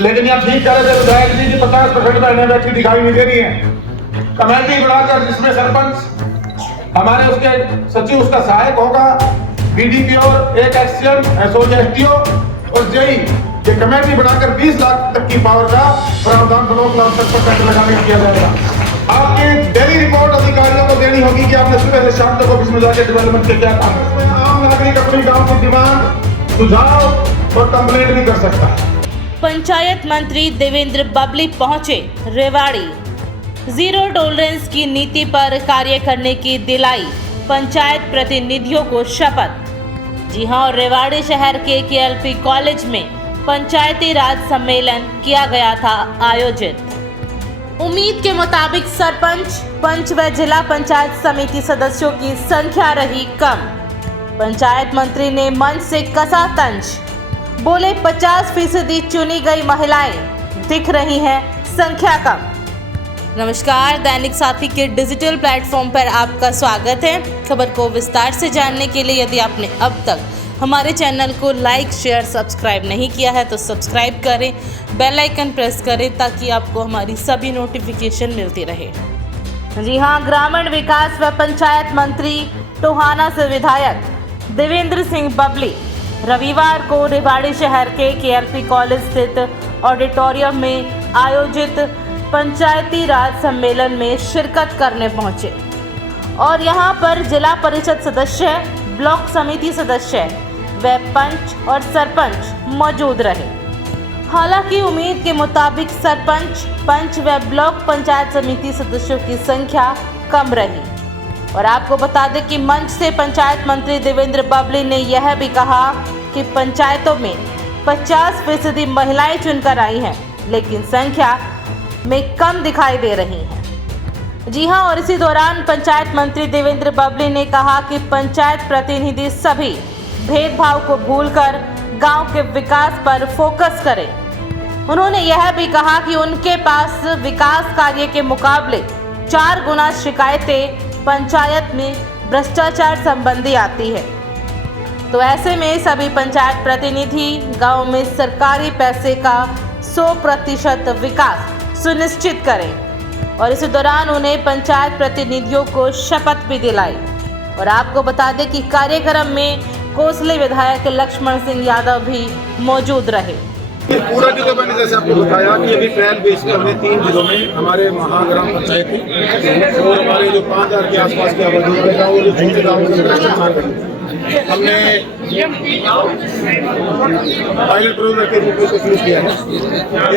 लेकिन यहाँ ठीक करे थे विधायक जी की 50% बहनें बैठी दिखाई नहीं दे रही हैं। कमेटी बढ़ाकर जिसमें सरपंच हमारे उसके सचिव उसका सहायक होगा, बीडीपी और एक एसडीओ और जेई, ये कमेटी बढ़ाकर 20 लाख तक की पावर का प्रावधान ब्लॉक स्तर पर टैक्स लगाने का किया जाएगा। आपकी डेली रिपोर्ट अधिकारियों को देनी होगी कि आपने सुबह से शाम तक ऑफिस में जाकर डेवलपमेंट के क्या काम। आम नागरिक अपनी गांव की डिमांड, सुझाव और कंप्लेंट भी कर सकता है। पंचायत मंत्री देवेंद्र बबली पहुंचे रेवाड़ी। जीरो टॉलरेंस की नीति पर कार्य करने की दिलाई पंचायत प्रतिनिधियों को शपथ। जी हां, रेवाड़ी शहर के केएलपी कॉलेज में पंचायती राज सम्मेलन किया गया था आयोजित। उम्मीद के मुताबिक सरपंच, पंच व जिला पंचायत समिति सदस्यों की संख्या रही कम। पंचायत मंत्री ने मंच से कसा तंज, बोले 50% चुनी गई महिलाएं दिख रही हैं, संख्या कम। नमस्कार, दैनिक साथी के डिजिटल प्लेटफॉर्म पर आपका स्वागत है। खबर को विस्तार से जानने के लिए यदि आपने अब तक हमारे चैनल को लाइक, शेयर, सब्सक्राइब नहीं किया है तो सब्सक्राइब करें, बेल आइकन प्रेस करें ताकि आपको हमारी सभी नोटिफिकेशन मिलती रहे। जी हां, ग्रामीण विकास व पंचायत मंत्री टोहाना से विधायक देवेंद्र सिंह बबली रविवार को रेवाड़ी शहर के केएलपी कॉलेज स्थित ऑडिटोरियम में आयोजित पंचायती राज सम्मेलन में शिरकत करने पहुंचे और यहां पर जिला परिषद सदस्य, ब्लॉक समिति सदस्य व पंच और सरपंच मौजूद रहे। हालांकि उम्मीद के मुताबिक सरपंच, पंच व ब्लॉक पंचायत समिति सदस्यों की संख्या कम रही। और आपको बता दें कि मंच से पंचायत मंत्री देवेंद्र बबली ने यह भी कहा कि पंचायतों में 50% महिलाएं चुनकर आई हैं, लेकिन संख्या में कम दिखाई दे रही हैं। जी हां, और इसी दौरान पंचायत मंत्री देवेंद्र बबली ने कहा कि पंचायत प्रतिनिधि सभी भेदभाव को भूलकर गांव के विकास पर फोकस करें। उन्होंने यह भी कहा कि उनके पास विकास कार्य के मुकाबले 4 गुना शिकायतें पंचायत में भ्रष्टाचार संबंधी आती है। तो ऐसे में सभी पंचायत प्रतिनिधि गांव में सरकारी पैसे का 100% विकास सुनिश्चित करें। और इसी दौरान उन्हें पंचायत प्रतिनिधियों को शपथ भी दिलाई। और आपको बता दें कि कार्यक्रम में कोसली विधायक लक्ष्मण सिंह यादव भी मौजूद रहे। पूरा जो मैंने जैसे आपको बताया कि अभी ट्रायल बेस पे हमने 3 जिलों में हमारे महाग्राम पंचायत थी और हमारे जो 5000 के आसपास की आबादी है वो जो छोटे गाँव हमने पायलट प्रोजेक्ट के रूप में शुरू किया है।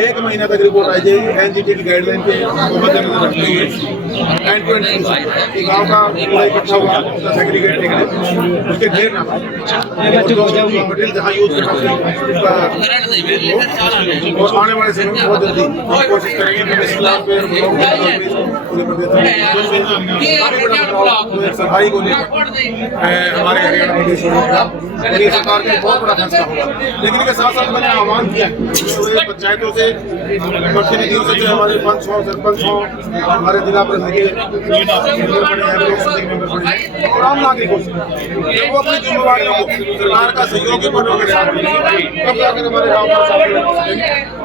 1 महीना तक रिपोर्ट आई जाएगी एनजीटी की गाइडलाइन पे मद्देनजर रखते हुए एंड टू एंड गाँव का पूरा इकट्ठा हुआ, उसका सेग्रीगेट टेकने उसके ढेर ना मटेरियल जहाँ यूज करना और आने वाले समय में बहुत जल्दी कोशिश करेंगे सफाई को लेकर हमारे हरियाणा प्रदेश और ये सरकार का बहुत बड़ा फैसला होगा। लेकिन इसके साथ साथ मैंने आह्वान किया पंचायतों से, प्रतिनिधियों से, जो हमारे पंच हो, सरपंच हो, हमारे जिला प्रतिनिधि और आम नागरिकों से वो अपनी जिम्मेवारियों को सरकार का सहयोगी बनने के साथ तब जाकर हमारे गाँव का साफ।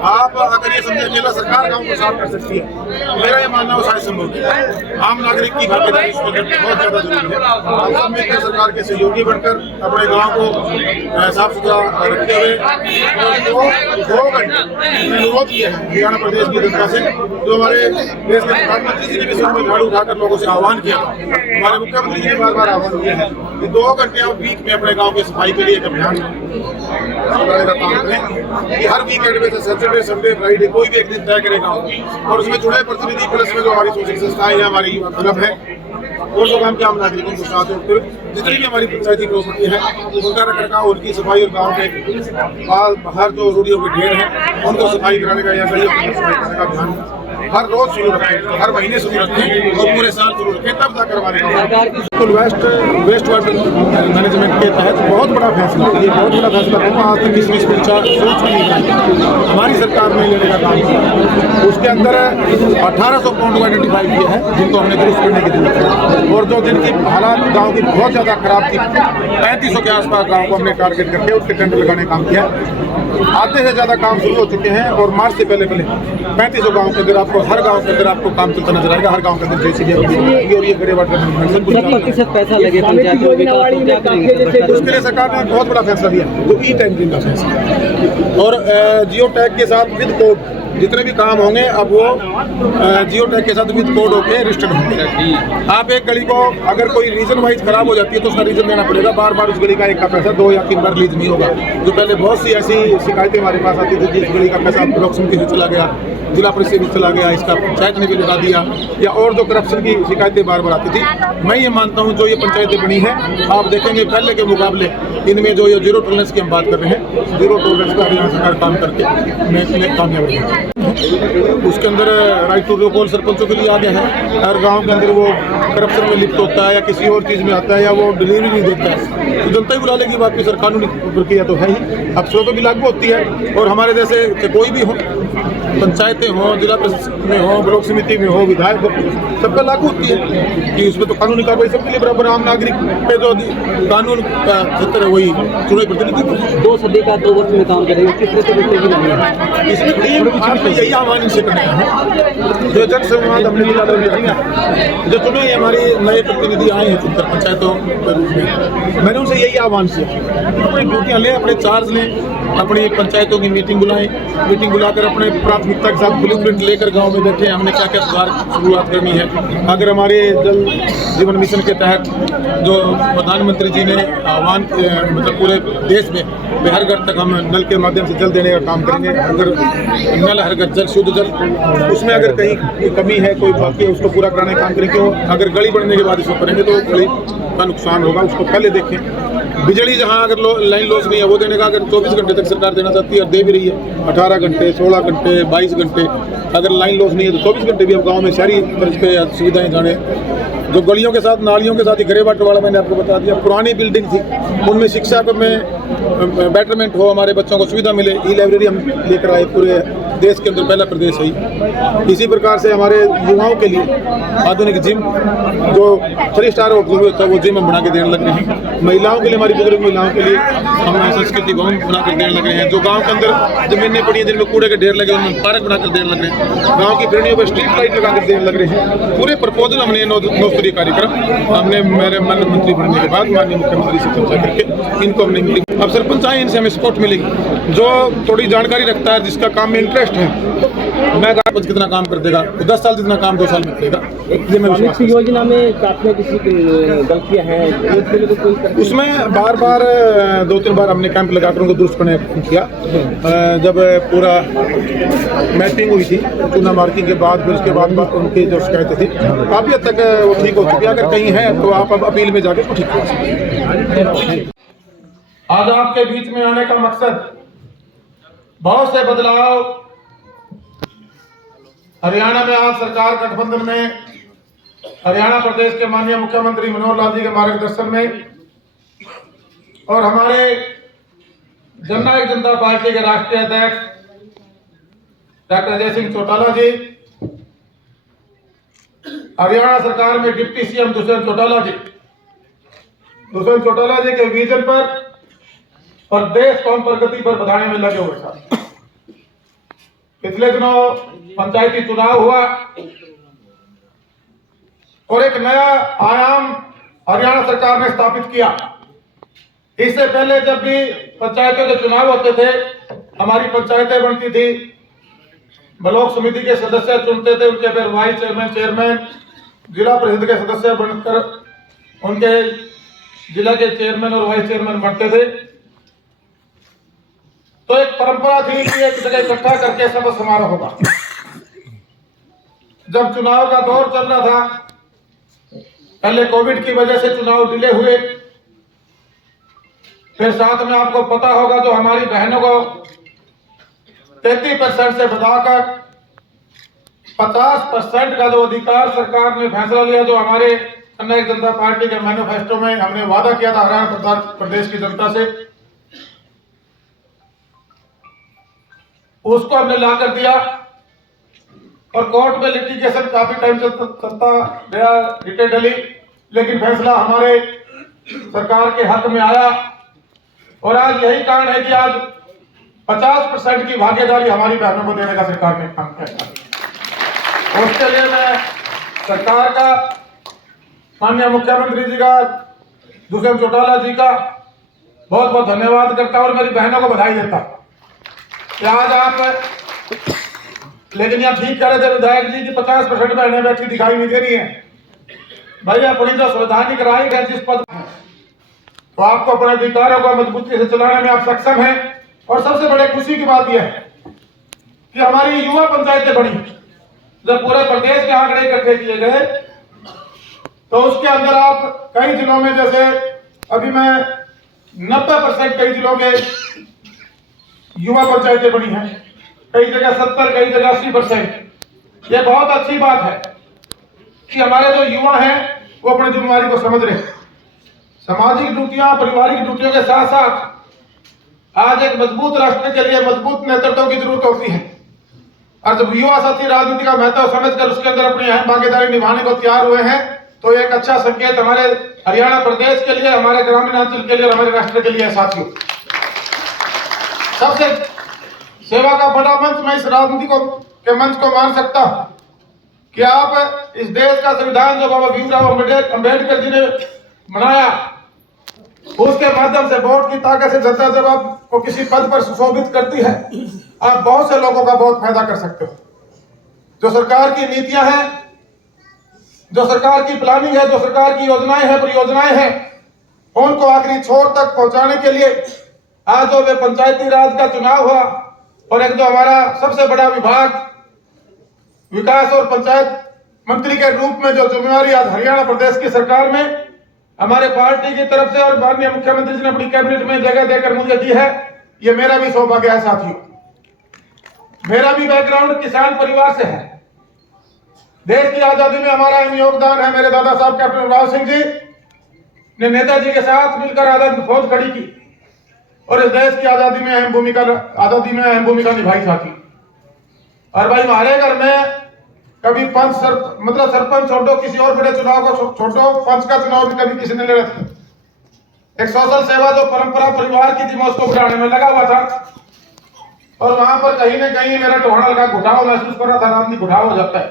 आप अगर ये समझे अकेला सरकार गाँव को साफ कर सकती है, मेरा ये मानना है शायद संभव है। आम नागरिक की भागीदारी बहुत ज्यादा जरूरी है। आप सब मिलकर सरकार के सहयोगी बनकर अपने गाँव को साफ सुथरा रखते हुए 2 घंटे अनुरोध किया है हरियाणा प्रदेश की जनता से, जो हमारे देश के प्रधानमंत्री जी ने भी सुबह झाड़ू उठाकर लोगों से आह्वान किया, हमारे मुख्यमंत्री जी ने बार-बार आह्वान किया है कि 2 घंटे आप वीक में अपने गाँव की सफाई के लिए एक अभियान का काम करें कि हर वीकेंड में सैटरडे, संडे, फ्राइडे कोई भी एक दिन तय करेगा और उसमें जुड़े प्रतिनिधि प्लस में जो हमारी सोशल संस्थाएं हैं, हमारी क्लब है और जो काम के आम नागरिकों के साथ जितनी भी हमारी पंचायती प्रॉपर्टी है उनका रखरखाव, उनकी सफाई और गाँव के बाहर जो रूढ़ियों के ढेर हैं उनको सफाई कराने का या गलियों की सफाई करने का अभियान हर रोज शुरू रखें, हर महीने शुरू रखें और पूरे साल शुरू रखें, तब जाकर हमारे गाँव वेस्ट वाटर मैनेजमेंट के तहत बहुत बड़ा फैसला, ये बहुत बड़ा फैसला होगा। आज तक किसी सोच भी नहीं रही, हमारी सरकार ने लेने का काम किया। उसके अंदर 1800 पॉइंट को आइडेंटिफाई किया है जिनको हमने दुरुस्त करने की जरूरत है, और जो जिनकी हालात गाँव की बहुत ज़्यादा खराब थी, 3500 के आसपास गाँव को हमने टारगेट करके उसके टेंडर लगाने का काम किया। आधे से ज़्यादा काम शुरू हो चुके हैं और मार्च से पहले 3500 गाँव के अंदर आपको, हर गाँव के अंदर आपको काम चलता नजर आएगा। हर गाँव के अंदर जैसे और ये ग्रे वाटर प्रतिशत पैसा लगे उसके लिए सरकार ने बहुत बड़ा फैसला लिया, जो ई टैंकिंग का फैसला, और जियो टैग के साथ विद कोड जितने भी काम होंगे अब वो जियो टैग के साथ विद कोड होके रजिस्टर्ड होंगे। आप एक गली को अगर कोई रीजन वाइज खराब हो जाती है तो उसका रीजन देना पड़ेगा, बार बार उस गली का एक का पैसा 2 या 3 बार रिलीज नहीं होगा। जो पहले बहुत सी ऐसी शिकायतें हमारे पास आती थी कि इस गली का पैसा ब्लॉक समिति से चला गया, जिला परिषद भी चला गया, इसका पंचायत ने भी लगा दिया, या और जो करप्शन की शिकायतें बार बार आती थी। मैं ये मानता हूँ जो ये पंचायतें बनी है, आप देखेंगे पहले के मुकाबले इनमें जो ये जीरो टॉलरेंस की हम बात कर रहे हैं, जीरो टॉलरेंस का हरियाणा सरकार काम करके कामयाब है। उसके अंदर राइट टू रिकॉल सरपंचों के लिए आ गया है। हर गांव के अंदर वो करप्शन में लिप्त होता है या किसी और चीज़ में आता है या वो डिलीवरी नहीं देता है तो जनता ही बुला लेगी वापस। सर कानूनी प्रक्रिया तो है ही, अफसरों पर भी लागू होती है, और हमारे जैसे कोई भी हो, पंचायतें हों, जिला परिषद में हो, ब्लॉक समिति में हो, विधायक हो, सब पर लागू होती है कि उसमें तो कानूनी कार्रवाई सबके लिए बराबर। आम नागरिक पे जो कानून का क्षेत्र है वही चुनावी प्रतिनिधि 2 सदी का 2 वर्ष में काम करेंगे, किस तरह से इसमें टीम यही आह्वान इनसे करना है। जो जन संवाद हमने जो चुने हमारे नए प्रतिनिधि आए हैं चुनकर पंचायतों के रूप में, मैंने उनसे यही आह्वान किया, अपनी ड्यूटियाँ लें, अपने चार्ज लें, अपनी पंचायतों की मीटिंग बुलाएं, मीटिंग बुलाकर अपने प्राथमिकता के साथ ब्लूप्रिंट लेकर गांव में बैठे हमने क्या क्या सुधार शुरुआत करनी है। अगर हमारे जल जीवन मिशन के तहत जो प्रधानमंत्री जी ने आह्वान मतलब पूरे देश में हर घर तक हम नल के माध्यम से जल देने का काम करेंगे, अगर नल हर घर जल शुद्ध जल, उसमें अगर कहीं कमी है, कोई बाकी है, उसको पूरा कराने का काम करेंगे। अगर गली बनने के बाद इसको करेंगे तो गली का नुकसान होगा, उसको पहले देखें। बिजली जहाँ अगर लाइन लॉस नहीं है वो देने का अगर 24 घंटे तक सरकार देना चाहती है और दे भी रही है, 18 घंटे, 16 घंटे, 22 घंटे, अगर लाइन लॉस नहीं है तो 24 घंटे भी अब गाँव में शहरी तर्ज पे सुविधाएं जाने। जो गलियों के साथ, नालियों के साथ ही ग्रे वाटर वाला मैंने आपको बता दिया, पुरानी बिल्डिंग थी उनमें शिक्षा में बेटरमेंट हो, हमारे बच्चों को सुविधा मिले। ई लाइब्रेरी हम लेकर आए, पूरे देश के अंदर पहला प्रदेश है। इसी प्रकार से हमारे युवाओं के लिए आधुनिक जिम, जो 3 स्टार होटल में होता है वो जिम हम बना के देने लग रहे हैं। महिलाओं के लिए, हमारी बुजुर्ग महिलाओं के लिए हम संस्कृति भवन बना कर देने लग रहे हैं। जो गाँव के अंदर जमीनें पड़ी हैं जिनमें कूड़े के ढेर लगे उनमें पार्क बनाकर देने लग रहे हैं। गाँव की गृहणियों पर स्ट्रीट लाइट लगा कर देने लग रहे हैं। पूरे प्रपोजल हमने 9 स्तरीय कार्यक्रम हमने मेरे मंत्री बनने के बाद माननीय मुख्यमंत्री से चर्चा करके इनको हमने मिली। अब सरपंच आए, इनसे हमें सपोर्ट मिलेगी। जो थोड़ी जानकारी रखता है, जिसका काम में इंटरेस्ट है, मैं सरपंच कितना काम कर देगा, 10 साल जितना काम 2 साल में करेगा। ये मैं विश्वास योजना में साथ में किसी की गलतियां हैं उसमें बार बार 2-3 बार हमने कैंप लगाकर उनको दुरुस्त करने किया। जब पूरा मैपिंग हुई थी चुनाव मार्किंग के बाद, फिर उसके बाद उनकी जो शिकायतें थी काफ़ी हद तक वो ठीक हो चुकी है। अगर कहीं है तो आप अब अपील में जाके ठीक कर सकते हैं। आज आपके बीच में आने का मकसद बहुत से बदलाव हरियाणा में, आज सरकार गठबंधन में हरियाणा प्रदेश के माननीय मुख्यमंत्री मनोहर लाल जी के मार्गदर्शन में और हमारे जननायक जनता पार्टी के राष्ट्रीय अध्यक्ष डॉक्टर अजय सिंह चौटाला जी, हरियाणा सरकार में डिप्टी सीएम दुष्यंत चौटाला जी के विजन पर और देश को हम प्रगति पर बढ़ाने में लगे हुए हैं। पिछले दिनों पंचायती चुनाव हुआ और एक नया आयाम हरियाणा सरकार ने स्थापित किया। इससे पहले जब भी पंचायतों के चुनाव होते थे, हमारी पंचायतें बनती थी, ब्लॉक समिति के सदस्य चुनते थे, उनके फिर वाइस चेयरमैन, चेयरमैन, जिला परिषद के सदस्य बनकर उनके जिला के चेयरमैन और वाइस चेयरमैन बनते थे। तो एक परंपरा थी कि एक जगह इकट्ठा करके सब समारोह होगा। जब चुनाव का दौर चल रहा था, पहले कोविड की वजह से चुनाव डिले हुए, फिर साथ में आपको पता होगा जो हमारी बहनों को 33% से बढ़ाकर 50% का जो अधिकार सरकार ने फैसला लिया, जो हमारे जननायक जनता पार्टी के मैनिफेस्टो में हमने वादा किया था हरियाणा प्रदेश की जनता से, उसको हमने ला कर दिया। और कोर्ट में लिटिगेशन काफी टाइम से चलता गया, रिटे डली, लेकिन फैसला हमारे सरकार के हक में आया। और आज यही कारण है कि आज 50% की भागीदारी हमारी बहनों को देने का सरकार ने काम किया। उसके लिए मैं सरकार का, माननीय मुख्यमंत्री जी का, दुष्यंत चौटाला जी का बहुत बहुत धन्यवाद करता और मेरी बहनों को बधाई देता कि आज आप, लेकिन यहाँ ठीक कह रहे थे विधायक जी की 50% बहनें बैठी दिखाई नहीं दे रही है। भाई अपनी जो संवैधानिक राइट है जिस पद में, तो आपको अपने अधिकारों को मजबूती से चलाने में आप सक्षम हैं। और सबसे बड़े खुशी की बात यह है कि हमारी युवा पंचायतें बनी, जब पूरे प्रदेश के आंकड़े इकट्ठे किए गए तो उसके अंदर आप कई जिलों में, जैसे अभी मैं 90% कई जिलों के युवा पंचायतें बनी हैं, कई जगह 70, कई जगह 80%। ये बहुत अच्छी बात है कि हमारे जो युवा हैं वो अपनी जिम्मेदारी को समझ रहे हैं। सामाजिक ड्यूटियां, पारिवारिक ड्यूटियों के साथ साथ आज एक मजबूत राष्ट्र के लिए मजबूत नेतृत्व की जरूरत होती है। और जब युवा साथी राजनीति का महत्व समझकर उसके अंदर अपनी अहम भागीदारी निभाने को तैयार हुए हैं, तो एक अच्छा संकेत हमारे हरियाणा प्रदेश के लिए, हमारे ग्रामीण अंचल के लिए, हमारे राष्ट्र के लिए साथियों। सबसे सेवा का बड़ा मंच मैं इस राजनीति को के मंच को मान सकता हूं कि आप इस देश का संविधान जो बाबा भीमराव अम्बेडकर जी ने बनाया, उसके माध्यम से वोट की ताकत से जनता जब आपको किसी पद पर सुशोभित करती है, आप बहुत से लोगों का बहुत फायदा कर सकते हो। जो सरकार की नीतियां हैं, जो सरकार की प्लानिंग है, जो सरकार की योजनाएं हैं, परियोजनाएं हैं, उनको आखिरी छोर तक पहुंचाने के लिए आज जो वे पंचायती राज का चुनाव हुआ और एक जो हमारा सबसे बड़ा विभाग विकास और पंचायत मंत्री के रूप में जो जिम्मेवारी आज हरियाणा प्रदेश की सरकार में हमारे पार्टी की तरफ से और माननीय मुख्यमंत्री जी ने अपनी कैबिनेट में जगह देकर मुझे दी है, ये मेरा भी सौभाग्य है साथियों। मेरा भी बैकग्राउंड किसान परिवार से है। देश की आजादी में हमारा अहम योगदान है। मेरे दादा साहब कैप्टन राव सिंह जी ने नेताजी के साथ मिलकर आजाद फौज खड़ी की और इस देश की आजादी में अहम भूमिका निभाई साथी। और भाई हमारे घर में कभी मतलब सरपंच छोड़ो, किसी और बड़े चुनाव को छोड़ो, पंच का चुनाव भी कभी किसी ने लड़ा था। एक सोशल सेवा जो परंपरा परिवार की थी, मैं उसको बढ़ाने में लगा हुआ था। और वहां पर कहीं ना कहीं मेरा टोहना लगा, घुटाव महसूस कर रहा था। राजनीति घुटाव हो जाता है,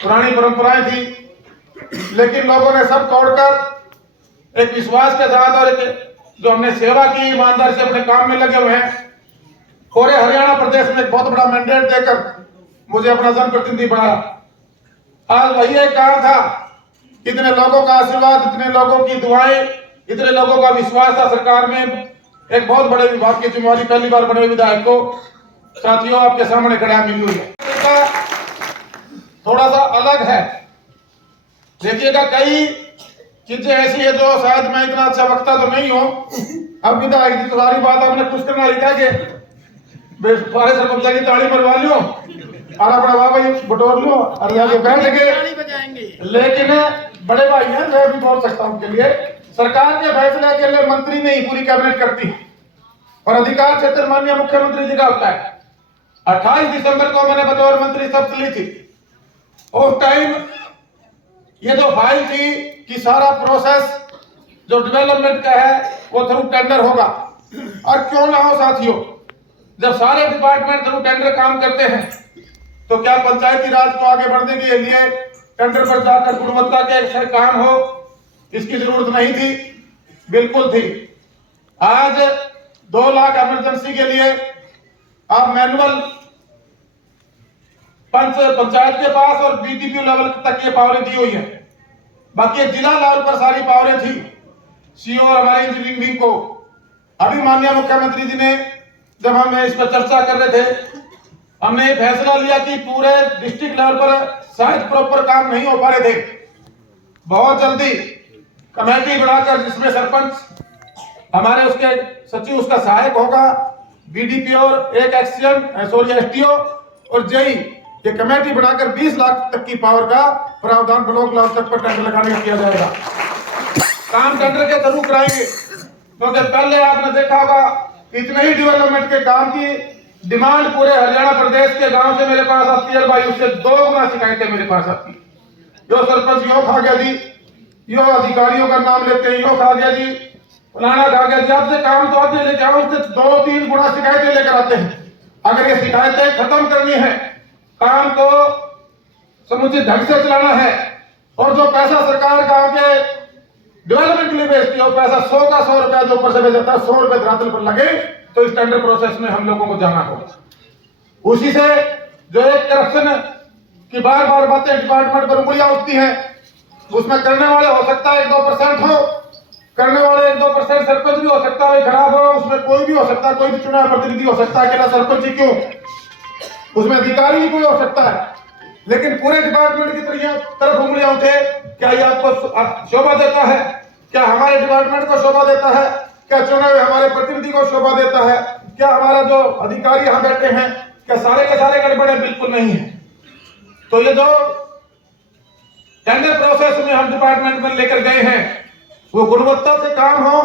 पुरानी परंपराएं थी, लेकिन लोगों ने सब तोड़कर एक विश्वास के साथ और एक जो हमने सेवा की ईमानदारी से अपने काम में लगे हुए हैं, पूरे हरियाणा प्रदेश में एक बहुत बड़ा मैंडेट देकर मुझे अपना जनप्रतिनिधि बनाया। आज वही एक काम था, इतने लोगों का आशीर्वाद, इतने लोगों की दुआएं, इतने लोगों का विश्वास था सरकार में। एक बहुत बड़े विभाग की जिम्मेवारी पहली बार बने विधायक को साथियों आपके सामने खड़ा मिली हुई है। थोड़ा सा अलग है, देखिएगा कई चीजें ऐसी है जो शायद मैं इतना अच्छा वक्ता तो नहीं हूं। अब विधायक जी सारी बात आपने कुछ करना लिखा के सारे सरपंच की ताली मरवा लियो और अपना बाबा बटोर लो और आगे बैठ गए। लेकिन बड़े भाई हैं, मैं भी बोल सकता हूं के लिए सरकार के फैसले के लिए मंत्री नहीं पूरी कैबिनेट करती है और अधिकार क्षेत्र माननीय मुख्यमंत्री जी का होता है। 28 दिसंबर को मैंने बतौर मंत्री शपथ ली थी। उस टाइम ये जो फाइल थी कि सारा प्रोसेस जो डेवलपमेंट का है वो थ्रू टेंडर होगा। और क्यों ना हो साथियों, जब सारे डिपार्टमेंट थ्रू टेंडर काम करते हैं तो क्या पंचायती राज को आगे बढ़ने के लिए टेंडर पर जाकर गुणवत्ता के काम हो, इसकी जरूरत नहीं थी? बिल्कुल थी। आज 2 लाख इमरजेंसी के लिए आप मैनुअल पंचायत के पास और बीटीपी लेवल तक ये पावरें दी हुई है। बाकी जिला लेवल पर सारी पावरें थी सीओ और हमारे इंजीनियरिंग विंग को। अभी माननीय मुख्यमंत्री जी ने जब हम इस पर चर्चा कर रहे थे, हमने ये फैसला लिया कि पूरे डिस्ट्रिक्ट लेवल पर शायद प्रॉपर काम नहीं हो पा रहे थे। बहुत जल्दी कमेटी बनाकर जिसमें सरपंच, हमारे उसके सचिव, उसका सहायक होगा, बीडीपी और एक एसटीओ और जेई ये कमेटी बनाकर 20 लाख तक की पावर का प्रावधान ब्लॉक लेवल तक पर टेंडर लगाने का किया जाएगा। काम टेंडर के थ्रू कराएंगे, क्योंकि पहले आपने देखा होगा इतने ही डेवलपमेंट के काम की डिमांड पूरे हरियाणा प्रदेश के गांव से मेरे पास आती है भाई, उससे 2 गुना शिकायतें मेरे पास आती। जो सरपंच यो खा गया जी, यो अधिकारियों का नाम लेते हैं, यो खा गया जी, फलाना खा गया जी, आपसे काम तो आते लेके आओ, उससे 2-3 गुना शिकायतें लेकर आते हैं। अगर ये शिकायतें खत्म करनी है, काम को समुचित ढंग से चलाना है, और जो पैसा सरकार गांव के डेवलपमेंट के लिए भेजती है, वो पैसा 100 का 100 रुपया जो ऊपर से भेज जाता है, 100 रुपए धरातल पर लगे, तो इस टेंडर प्रोसेस में हम लोगों को जाना होगा। उसी से जो एक करप्शन की बार बार बातें डिपार्टमेंट पर उंगलियां उठती हैं, उसमें करने वाले हो सकता है 1-2% हो, करने वाले 1-2% सरपंच भी हो सकता है खराब हो, उसमें कोई भी हो सकता है, कोई भी चुनाव प्रतिनिधि हो सकता है, अकेला सरपंच ही क्यों, उसमें अधिकारी भी कोई हो सकता है, लेकिन पूरे डिपार्टमेंट की तरफ उंगलियां उठे, क्या ये आपको शोभा देता है? क्या हमारे डिपार्टमेंट को शोभा देता है? क्या चुने हुए हमारे प्रतिनिधि को शोभा देता है? क्या हमारा जो अधिकारी यहाँ बैठे हैं, क्या सारे के सारे गड़बड़े? बिल्कुल नहीं है। तो ये जो टेंडर प्रोसेस में हम डिपार्टमेंट में लेकर गए हैं, वो गुणवत्ता से काम हो,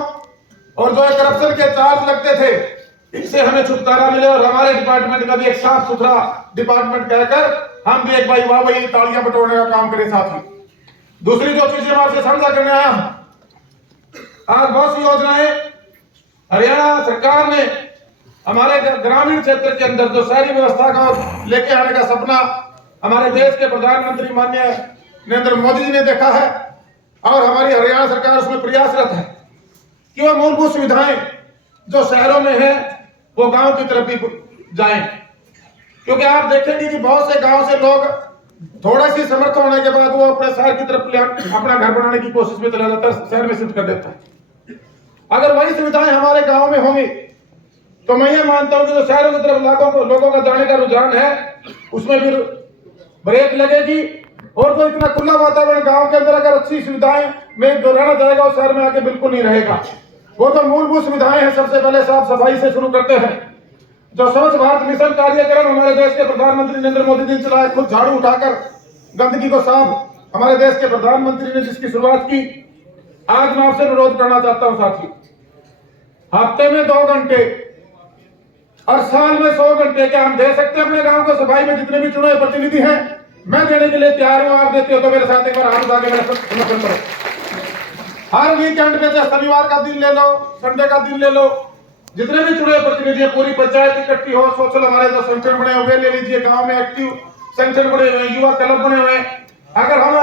और जो करप्शन के चार्ज लगते थे, इससे हमें छुटकारा मिले, और हमारे डिपार्टमेंट का भी एक साफ सुथरा डिपार्टमेंट कहकर हम भी एक भाई वाह भाई तालियां बटोरने का काम करें। साथ ही दूसरी जो चीजें मैं आपसे साझा करने आया हूं, आज बहुत सी योजनाएं हरियाणा सरकार ने हमारे ग्रामीण क्षेत्र के अंदर जो शहरी व्यवस्था को लेके आने का सपना हमारे देश के प्रधानमंत्री माननीय नरेंद्र मोदी जी ने देखा है, और हमारी हरियाणा सरकार उसमें प्रयासरत है कि वह मूलभूत सुविधाएं जो शहरों में है वो गांव की तरफ भी जाएं। क्योंकि आप देखेंगे कि बहुत से गांव से लोग थोड़ा सी समर्थ होने के बाद वो अपने शहर की तरफ अपना घर बनाने की कोशिश में चला जाता है, शहर में शिफ्ट कर देता है। अगर वही सुविधाएं हमारे गांव में होंगी, तो मैं ये मानता हूं कि जो शहरों की तरफ लोगों का जाने का रुझान है, उसमें फिर ब्रेक लगेगी, और कोई इतना खुला वातावरण गांव के अंदर अगर अच्छी सुविधाएं में जो रहना चाहेगा वो शहर में आके बिल्कुल नहीं रहेगा। वो तो मूलभूत सुविधाएं हैं, सबसे पहले साफ सफाई से शुरू करते हैं। जो स्वच्छ भारत मिशन कार्यक्रम हमारे देश के प्रधानमंत्री नरेंद्र मोदी जी ने चलाया, खुद झाड़ू उठाकर गंदगी को साफ हमारे देश के प्रधानमंत्री ने जिसकी शुरुआत की, आज मैं आपसे अनुरोध करना चाहता हूं साथी, हफ्ते में 2 घंटे और साल में 100 घंटे क्या हम दे सकते हैं अपने गांव को सफाई में? जितने भी चुने प्रतिनिधि हैं, मैं देने के लिए तैयार हूं। आप देते हो तो मेरे साथ एक बार हाथ उठा के मेरा समर्थन करो। हर वीकेंड में, चाहे शनिवार का दिन ले लो, संडे का दिन ले लो, जितने भी चुने प्रतिनिधि, पूरी पंचायत इकट्ठी हो, सोशल हमारे जो संगठन बने हुए ले लीजिए, गांव में एक्टिव संगठन बने हुए, युवा क्लब बने हुए, अगर हम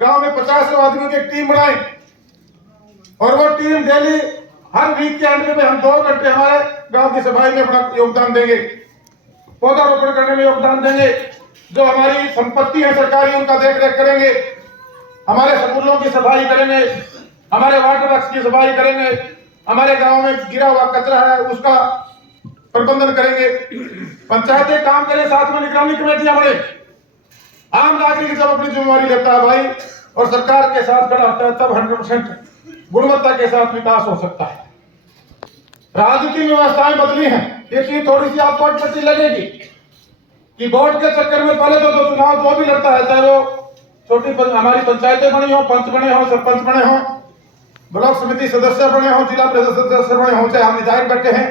गांव में 50 आदमी की एक टीम बनाए, और वो टीम डेली हर वीक के एंड में हम 2 घंटे हमारे गांव की सफाई में अपना योगदान देंगे, पौधारोपण करने में योगदान देंगे, जो हमारी संपत्ति है सरकारी उनका देख रेख करेंगे, हमारे स्कूलों की सफाई करेंगे, हमारे वाटर वर्क्स की सफाई करेंगे, हमारे गांव में गिरा हुआ कचरा है उसका प्रबंधन करेंगे, पंचायतें काम करें, साथ में निगरानी कमेटियां बने। आम नागरिक जब अपनी जिम्मेवारी लेता है भाई और सरकार के साथ खड़ा होता है, तब 100% गुणवत्ता के साथ विकास हो सकता है। राजनीतिक व्यवस्थाएं बदली हैं, ये चीज थोड़ी सी आपको अटपटी लगेगी कि वोट के चक्कर में पहले तो चुनाव जो भी लड़ता है, चाहे वो छोटी हमारी पंचायतें बनी हो, पंच बने हो, सरपंच बने हो, ब्लॉक समिति सदस्य बने हो, जिला परिषद सदस्य बने हो, चाहे हम विधायक बैठे हैं,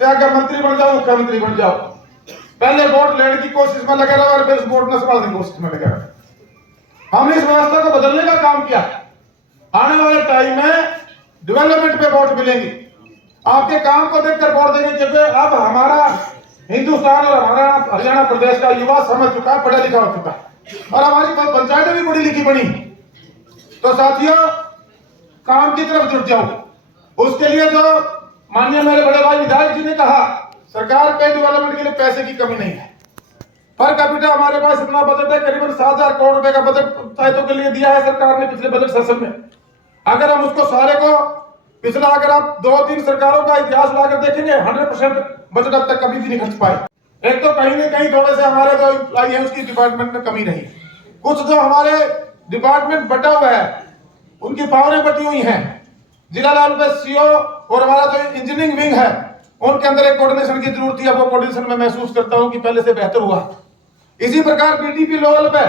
चाहे अगर मंत्री बन जाओ, मुख्यमंत्री बन जाओ, पहले वोट लेने की कोशिश में लगे रहो और फिर वोट न संभालने की कोशिश में लगे रहो। हमने इस व्यवस्था को बदलने का काम किया। आने वाले टाइम में डेवलपमेंट पे वोट मिलेंगी, आपके काम को देखकर वोट देंगे, क्योंकि अब हमारा हिंदुस्तान और हमारा हरियाणा प्रदेश का युवा समझ चुका है, पढ़ा लिखा हो चुका है, और हमारी पंचायतें भी पढ़ी लिखी बनी। तो साथियों, काम की तरफ जुट जाओ। उसके लिए जो माननीय मेरे बड़े भाई विधायक जी ने कहा, सरकार पे डेवलपमेंट के लिए पैसे की कमी नहीं है। पर कैपिटा हमारे पास इतना बजट है, करीबन 7,000 करोड़ रुपए का बजट पंचायतों के लिए दिया है सरकार ने पिछले बजट सेशन में। अगर हम उसको सारे को पिछला अगर आप 2-3 सरकारों का इतिहास लाकर देखेंगे, 100% बजट अब तक कभी भी नहीं खर्च पाए। एक तो कहीं न कहीं थोड़े से हमारे जो एम्प्लॉई है उसकी डिपार्टमेंट में कमी रही, कुछ जो हमारे डिपार्टमेंट बटा हुआ है उनकी पावरें बटी हुई हैं। जिला लेवल पे सीओ और हमारा जो इंजीनियरिंग विंग है उनके अंदर एक कोऑर्डिनेशन की जरूरत थी। अब वो कोऑर्डिनेशन में महसूस करता हूं कि पहले से बेहतर हुआ। इसी प्रकार बीटीपी लेवल पे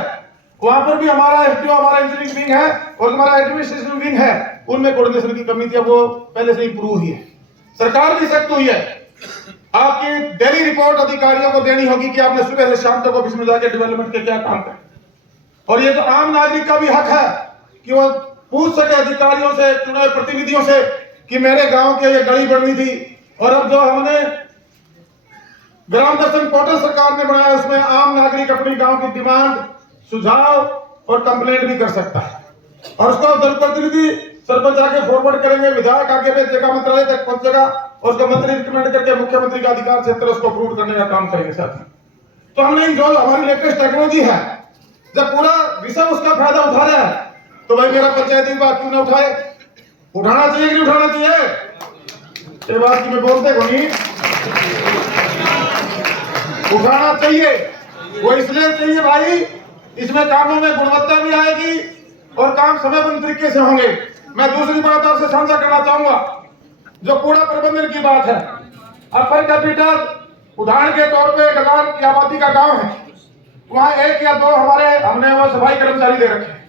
वहां पर भी हमारा एसडीओ, हमारा इंजीनियरिंग विंग है और हमारा एडमिनिस्ट्रेशन विंग है, उनमें कोऑर्डिनेशन की कमी थी, वो पहले से इंप्रूव हुई है। सरकार भी सख्त हुई है। आपकी डेली रिपोर्ट अधिकारियों को देनी होगी कि आपने सुबह से शाम तक ऑफिस में जाकर डेवलपमेंट के क्या काम करें। और ये तो आम नागरिक का भी हक है कि वो पूछ सके अधिकारियों से, चुने प्रतिनिधियों से कि मेरे गांव के ये गली बननी थी। और अब जो हमने ग्राम दर्शन पोर्टल सरकार ने बनाया, उसमें आम नागरिक अपनी गांव की डिमांड, सुझाव और कंप्लेंट भी कर सकता है और उसको जनप्रतिनिधि सरपंच आके फॉरवर्ड करेंगे, विधायक आगे भेजेगा, मंत्रालय तक पहुंचेगा और उसको मंत्री रिकमेंड करके मुख्यमंत्री का अधिकार क्षेत्र उसको अप्रूव करने का काम करेंगे साथ में। तो हमने जो हमारी लेटेस्ट टेक्नोलॉजी है, जब पूरा विषय उसका फायदा उठा रहा है, तो भाई मेरा पंचायती विभाग क्यों ना उठाए? उठाना चाहिए कि नहीं उठाना चाहिए? ये बात की मैं बोलते को नहीं, उठाना चाहिए। वो इसलिए चाहिए भाई, इसमें कामों में गुणवत्ता भी आएगी और काम समयबद्ध तरीके से होंगे। मैं दूसरी बात आपसे साझा करना चाहूंगा, जो कूड़ा प्रबंधन की बात है। अब पर कैपिटल उदाहरण के तौर पे 1 हजार की आबादी का गांव है, वहां 1 या 2 हमने वो सफाई कर्मचारी दे रखे हैं।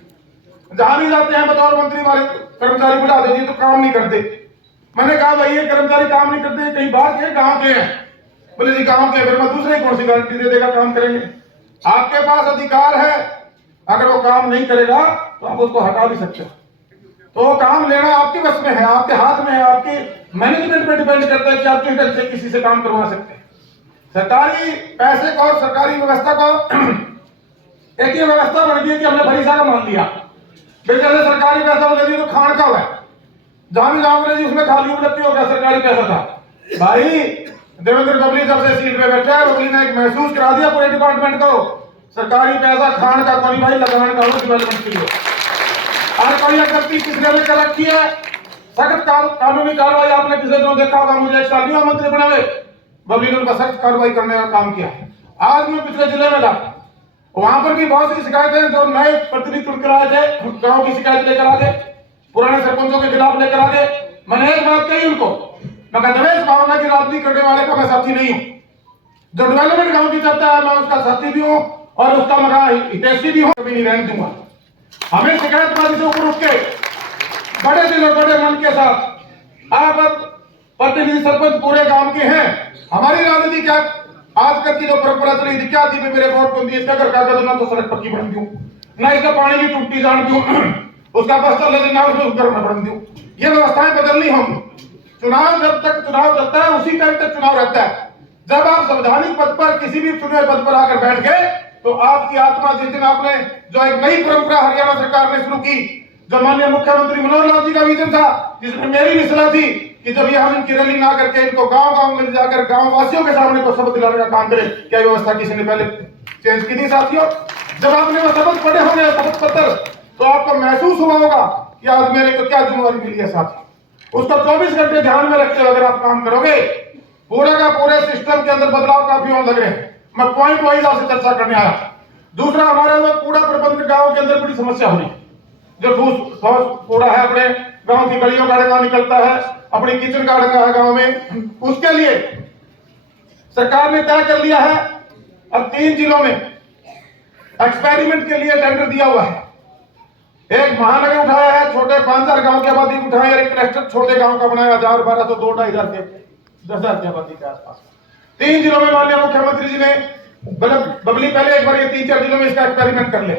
जहां भी जाते हैं बतौर मंत्री वाले कर्मचारी बुला देते तो काम नहीं करते। मैंने कहा भाई ये कर्मचारी काम नहीं करते, कहीं बाहर के गांव के हैं? बोले जी गांव के। फिर मैं दूसरे कौन सी गारंटी दे देगा काम करेंगे? आपके पास अधिकार है, अगर वो काम नहीं करेगा तो आप उसको हटा भी सकते हो। तो वो काम लेना आपके बस में है, आपके हाथ में है, आपके मैनेजमेंट पे डिपेंड करता है कि आप किस ढंग से किसी से काम करवा सकते हैं। सरकारी पैसे को और सरकारी व्यवस्था को एक ही व्यवस्था बन गई कि हमने भरीसा का मान लिया। फिर जैसे सरकारी पैसा बोले जी तो खान का है, जहां भी जाओगे जी उसमें खाली उपलब्धि हो गया सरकारी पैसा था। भाई देवेंद्र बबली जब से सीट पे बैठे हैं, बबली ने एक महसूस करा दिया पूरे डिपार्टमेंट को, सरकारी पैसा खान का कोई भाई लगाने का डेवलपमेंट के लिए। और कोई गलती किसने लेकर रखी है, सख्त कानूनी कार्रवाई आपने पिछले दिनों देखा होगा। मुझे 1 साल हुआ मंत्री बने हुए, बबली ने उन पर सख्त कार्रवाई करने का काम किया। आज मैं पिछले जिले में था, वहां पर भी बहुत सी शिकायतें जो नए प्रतिनिधि चुनकर आए थे, गांव की शिकायत लेकर आते, पुराने सरपंचों के खिलाफ लेकर आते। मैंने एक बात कही उनको, मैं नवेश भावना की राजनीति करने वाले का मैं साथी नहीं हूं। जो डेवलपमेंट गांव की चाहता है मैं उसका साथी भी हूं और उसका मैं हितैषी भी हूं, कभी नहीं रहने दूंगा। हमें शिकायतबाजी से ऊपर उठ के बड़े दिल और बड़े मन के साथ आप प्रतिनिधि सरपंच पूरे गांव के हैं। हमारी राजनीति क्या आजकल की जो परंपरा चली थी, क्या थी? मेरे वोट को दिए, इसका घर का ना तो सड़क पक्की बन दूं, ना इसका पानी की टूटी जान दूं, उसका बस्ता ले देना उसमें घर में बन दूं। ये व्यवस्थाएं बदलनी होंगी। चुनाव जब तक चुनाव चलता है उसी टाइम तक चुनाव रहता है। जब आप संवैधानिक पद पर किसी भी चुने पद पर आकर बैठ गए तो आपकी आत्मा, जिस दिन आपने जो एक नई परंपरा हरियाणा सरकार ने शुरू की, जो माननीय मुख्यमंत्री मनोहर लाल जी का विजन था, जिसमें मेरी भी सलाह थी कि जब ये हम इनकी रैली ना करके इनको गांव-गांव में जाकर गांव वासियों के सामने को शपथ दिलाने का काम करें। क्या व्यवस्था किसी ने पहले चेंज की थी साथियों? जब आपने वो शपथ पढ़े होंगे शपथ पत्र, तो आपको महसूस हुआ होगा कि आज मेरे को क्या जिम्मेवारी मिली है साथी। उसको 24 घंटे ध्यान में रखते हुए अगर आप काम करोगे, पूरे का पूरे सिस्टम के अंदर बदलाव काफी होने लग रहे हैं। मैं पॉइंट वाइज आपसे चर्चा करने आया। दूसरा, हमारा वो कूड़ा प्रबंधन गांव के अंदर बड़ी समस्या हो रही है। जो ठोस कूड़ा है अपने गांव की गलियों का डंगा निकलता है, अपनी किचन का डंगा है गांव में, उसके लिए सरकार ने तय कर लिया है अब 3 जिलों में एक्सपेरिमेंट के लिए टेंडर दिया हुआ है। एक महानगर उठाया है, छोटे 5000 गांव की आबादी उठाए, और एक क्लस्टर छोटे गांव का बनाया 1000 1200 2-2500 के 10,000 की आबादी के आसपास। 3 जिलों में माननीय मुख्यमंत्री जी ने बबली पहले एक बार ये 3-4 जिलों में इसका एक्सपेरिमेंट कर ले